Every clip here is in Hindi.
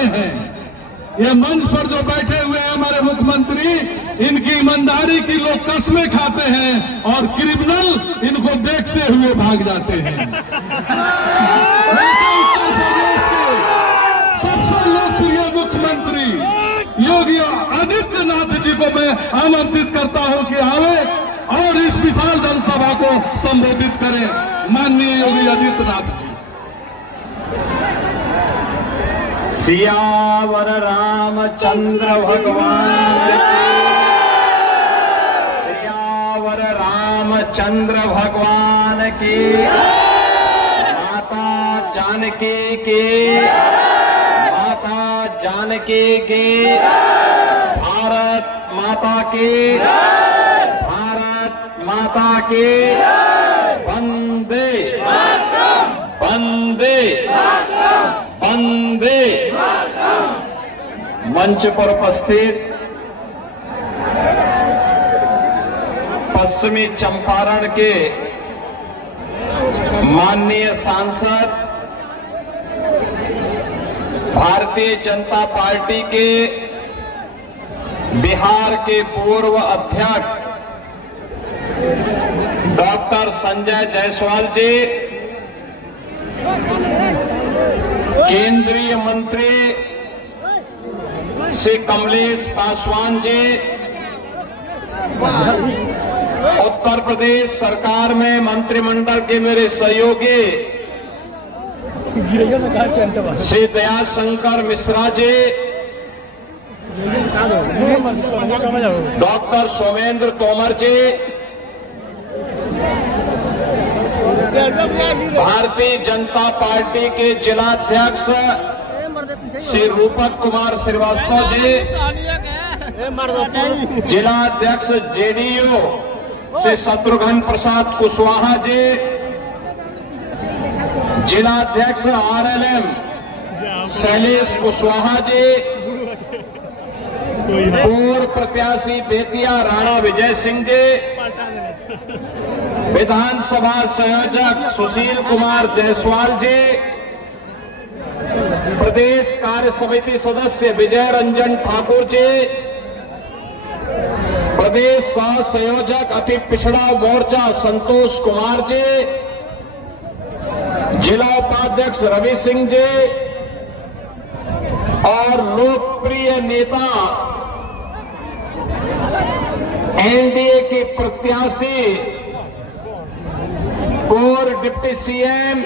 करते हैं। ये मंच पर जो बैठे हुए हैं हमारे मुख्यमंत्री, इनकी ईमानदारी की लोग कस्में खाते हैं और क्रिमिनल इनको देखते हुए भाग जाते हैं। उत्तर प्रदेश के सबसे लोकप्रिय मुख्यमंत्री योगी आदित्यनाथ जी को मैं आमंत्रित करता हूं कि आवे और इस विशाल जनसभा को संबोधित करें। माननीय योगी आदित्यनाथ जी। सियावर रामचंद्र भगवान, सियावर रामचंद्र भगवान की, माता जानकी की, माता जानकी की, भारत माता की, भारत माता की, वंदे वंदे वंदे। मंच पर उपस्थित पश्चिमी चंपारण के माननीय सांसद, भारतीय जनता पार्टी के बिहार के पूर्व अध्यक्ष डॉक्टर संजय जायसवाल जी, केंद्रीय मंत्री श्री कमलेश पासवान जी, उत्तर प्रदेश सरकार में मंत्रिमंडल के मेरे सहयोगी श्री दयाशंकर मिश्रा जी, डॉक्टर सोमेंद्र तोमर जी, भारतीय जनता पार्टी के जिलाध्यक्ष श्री रूपक कुमार श्रीवास्तव जी, जिलाध्यक्ष जेडीयू श्री शत्रुघ्न प्रसाद कुशवाहा जी, जिलाध्यक्ष आरएलएम शैलेश कुशवाहा जी, पूर्व प्रत्याशी बेतिया राणा विजय सिंह जी, विधानसभा संयोजक सुशील कुमार जायसवाल जी, प्रदेश कार्य समिति सदस्य विजय रंजन ठाकुर जी, प्रदेश सह संयोजक अति पिछड़ा मोर्चा संतोष कुमार जी, जिला उपाध्यक्ष रवि सिंह जी और लोकप्रिय नेता एनडीए के प्रत्याशी पूर्व डिप्टी सीएम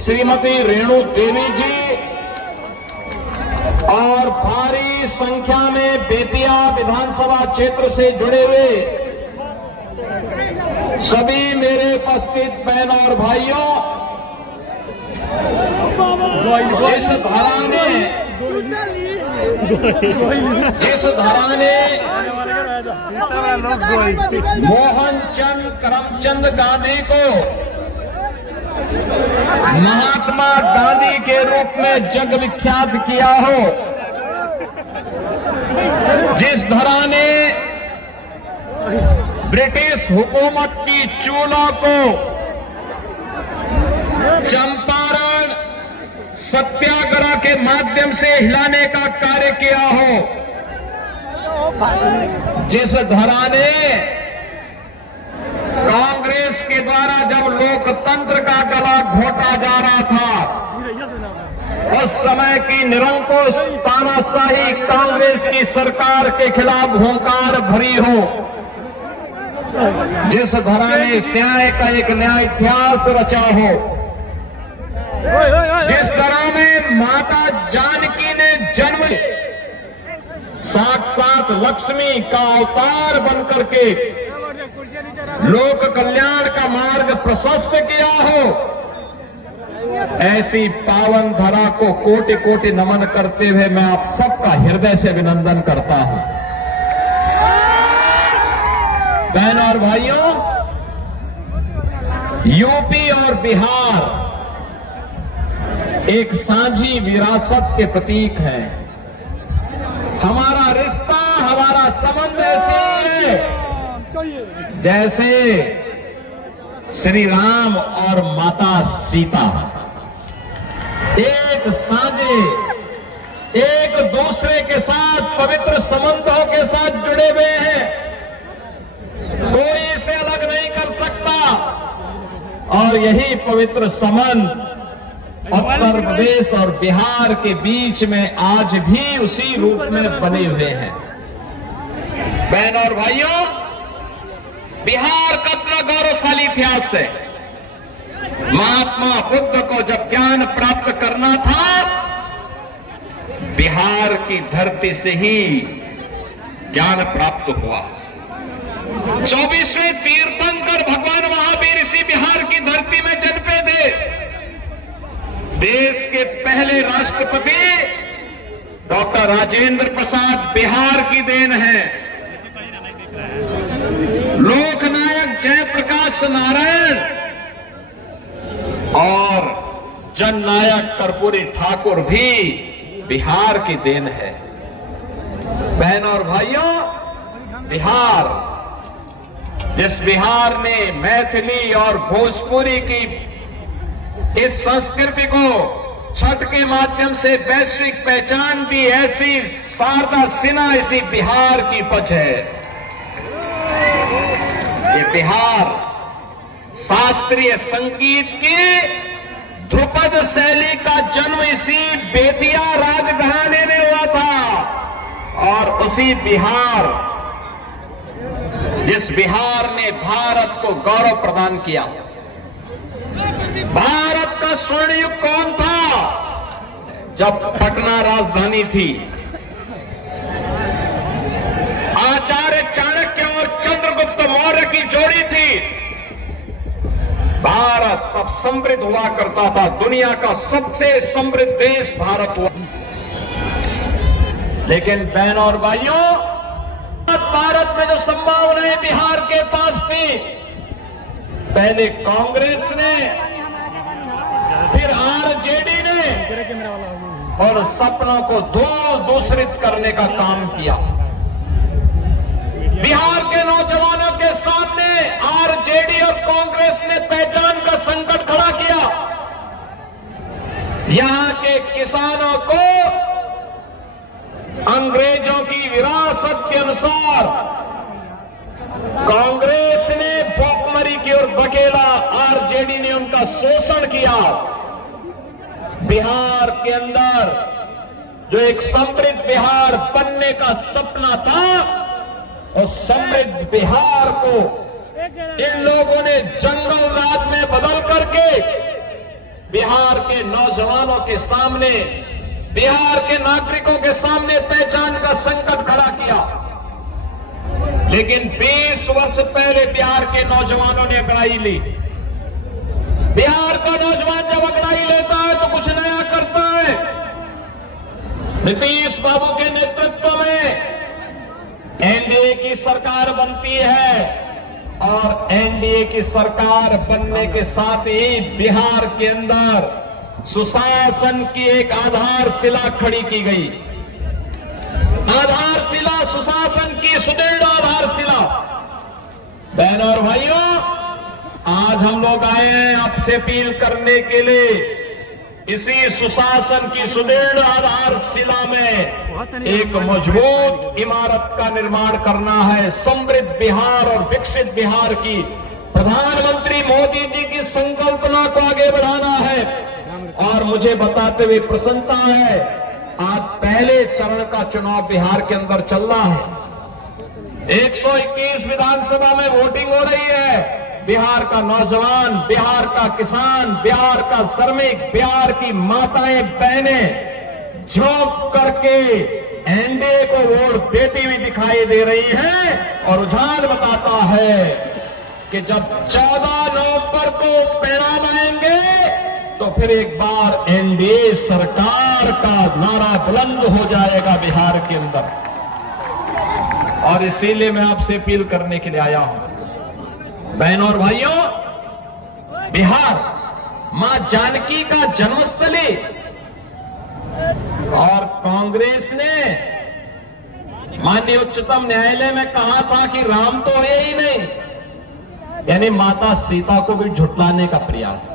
श्रीमती रेणु देवी जी और भारी संख्या में बेतिया विधानसभा क्षेत्र से जुड़े हुए सभी मेरे उपस्थित बहन और भाइयों, जिस धरा ने मोहनचंद करमचंद गांधी को महात्मा गांधी के रूप में जग विख्यात किया हो, जिस धरा ने ब्रिटिश हुकूमत की चूलों को चंपारण सत्याग्रह के माध्यम से हिलाने का कार्य किया हो, जिस धरा ने कांग्रेस के द्वारा जब लोकतंत्र का गला घोटा जा रहा था, उस समय की निरंकुश तानाशाही कांग्रेस की सरकार के खिलाफ हुंकार भरी हो, जिस धरा ने न्याय का एक नया इतिहास रचा हो, जिस तरह में माता जानकी ने जन्म साक्षात लक्ष्मी का अवतार बनकर के लोक कल्याण का मार्ग प्रशस्त किया हो, ऐसी पावन धरा को कोटि कोटि नमन करते हुए मैं आप सबका हृदय से अभिनंदन करता हूं। बहन और भाइयों, यूपी और बिहार एक साझी विरासत के प्रतीक है। हमारा रिश्ता, हमारा संबंध ऐसे है जैसे श्री राम और माता सीता एक साझे, दूसरे के साथ पवित्र संबंधों के साथ जुड़े हुए हैं, कोई इसे अलग नहीं कर सकता। और यही पवित्र संबंध उत्तर प्रदेश और बिहार के बीच में आज भी उसी रूप में बने हुए हैं। बहन और भाइयों, बिहार का अपना गौरवशाली इतिहास है। महात्मा बुद्ध को जब ज्ञान प्राप्त करना था, बिहार की धरती से ही ज्ञान प्राप्त हुआ। 24वें तीर्थंकर भगवान महावीर इसी बिहार की धरती में जन्मे थे। देश के पहले राष्ट्रपति डॉक्टर राजेंद्र प्रसाद बिहार की देन है। लोकनायक जयप्रकाश नारायण और जननायक कर्पूरी ठाकुर भी बिहार की देन है। बहन और भाइयों, बिहार, जिस बिहार ने मैथिली और भोजपुरी की इस संस्कृति को छठ के माध्यम से वैश्विक पहचान दी, ऐसी शारदा सिन्हा इसी बिहार की उपज है। ये बिहार शास्त्रीय संगीत की ध्रुपद शैली का जन्म इसी बेतिया राजघराने में हुआ था। और उसी बिहार, जिस बिहार ने भारत को गौरव प्रदान किया। भारत का स्वर्ण युग कौन था? जब पटना राजधानी थी। आचार्य चाणक्य और चंद्रगुप्त मौर्य की जोड़ी थी। भारत तब समृद्ध हुआ करता था। दुनिया का सबसे समृद्ध देश भारत हुआ। लेकिन बहन और भाइयों, भारत में जो संभावनाएं बिहार के पास थी, पहले कांग्रेस ने, फिर आरजेडी ने और सपनों को दूषित करने का काम किया। बिहार के नौजवानों के सामने आरजेडी और कांग्रेस ने पहचान का संकट खड़ा किया। यहां के किसानों को अंग्रेजों की विरासत के अनुसार कांग्रेस ने भूखमरी की ओर धकेला, आरजेडी ने उनका शोषण किया। बिहार के अंदर जो एक समृद्ध बिहार बनने का सपना था, उस समृद्ध बिहार को इन लोगों ने जंगल राज में बदल करके बिहार के नौजवानों के सामने, बिहार के नागरिकों के सामने पहचान का संकट खड़ा किया। लेकिन 20 वर्ष पहले बिहार के नौजवानों ने अंगड़ाई ली। बिहार का नौजवान जब अंगड़ाई लेता है तो कुछ नया करता है। नीतीश बाबू के नेतृत्व में एनडीए की सरकार बनती है और एनडीए की सरकार बनने के साथ ही बिहार के अंदर सुशासन की एक आधारशिला खड़ी की गई। आधारशिला सुशासन की सुदृढ़ आधारशिला। बहन और भाइयों, आज हम लोग आए हैं आपसे अपील करने के लिए, इसी सुशासन की सुदृढ़ आधारशिला में एक मजबूत इमारत का निर्माण करना है। समृद्ध बिहार और विकसित बिहार की प्रधानमंत्री मोदी जी की संकल्पना को आगे बढ़ाना है। और मुझे बताते हुए प्रसन्नता है, आज पहले चरण का चुनाव बिहार के अंदर चल रहा है। 121 विधानसभा में वोटिंग हो रही है। बिहार का नौजवान, बिहार का किसान, बिहार का श्रमिक, बिहार की माताएं बहनें झोंक करके एनडीए को वोट देती हुई दिखाई दे रही है। और रुझान बताता है कि जब 14 नवंबर को परिणाम आएंगे तो फिर एक बार एनडीए सरकार का नारा बुलंद हो जाएगा बिहार के अंदर। और इसीलिए मैं आपसे अपील करने के लिए आया हूं। बहनों और भाइयों, बिहार मां जानकी का जन्मस्थली, और कांग्रेस ने माननीय उच्चतम न्यायालय में कहा था कि राम तो है ही नहीं, यानी माता सीता को भी झुठलाने का प्रयास।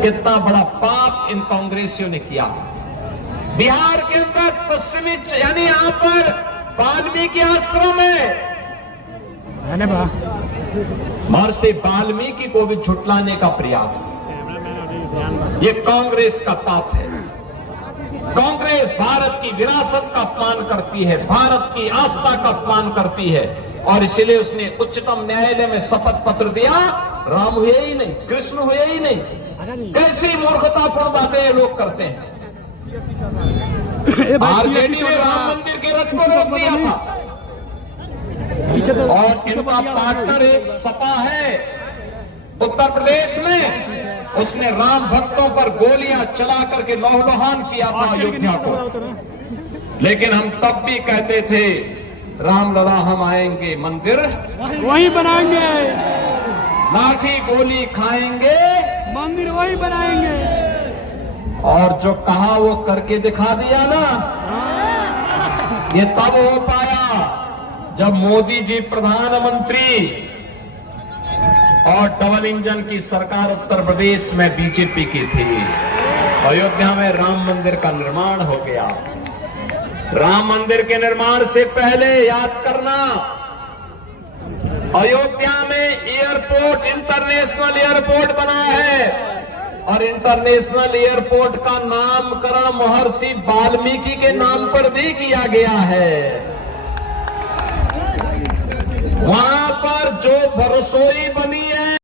कितना बड़ा पाप इन कांग्रेसियों ने किया। बिहार के अंदर पश्चिमी यानी यहां पर वाल्मीकि आश्रम है, महर्षि वाल्मीकि को भी झुटलाने का प्रयास, ये कांग्रेस का पाप है। कांग्रेस भारत की विरासत का अपमान करती है, भारत की आस्था का अपमान करती है, और इसलिए उसने उच्चतम न्यायालय में शपथ पत्र दिया, राम हुए ही नहीं, कृष्ण हुए ही नहीं। कैसी मूर्खतापूर्ण बातें ये लोग करते हैं। आरजेडी ने राम मंदिर के रथ को रोक दिया था, और इनका पार्टनर एक सपा है उत्तर प्रदेश में, उसने राम भक्तों पर गोलियां चला करके लौहलुहान किया था अयोध्या को। लेकिन हम तब भी कहते थे रामलला हम आएंगे, मंदिर वही बनाएंगे, लाठी गोली खाएंगे, मंदिर वही बनाएंगे। और जो कहा वो करके दिखा दिया ना। ये तब हो पाया जब मोदी जी प्रधानमंत्री और डबल इंजन की सरकार उत्तर प्रदेश में बीजेपी की थी। अयोध्या में राम मंदिर का निर्माण हो गया। राम मंदिर के निर्माण से पहले याद करना, अयोध्या में एयरपोर्ट, इंटरनेशनल एयरपोर्ट बना है, और इंटरनेशनल एयरपोर्ट का नामकरण महर्षि वाल्मीकि के नाम पर भी किया गया है। वहां पर जो रसोई बनी है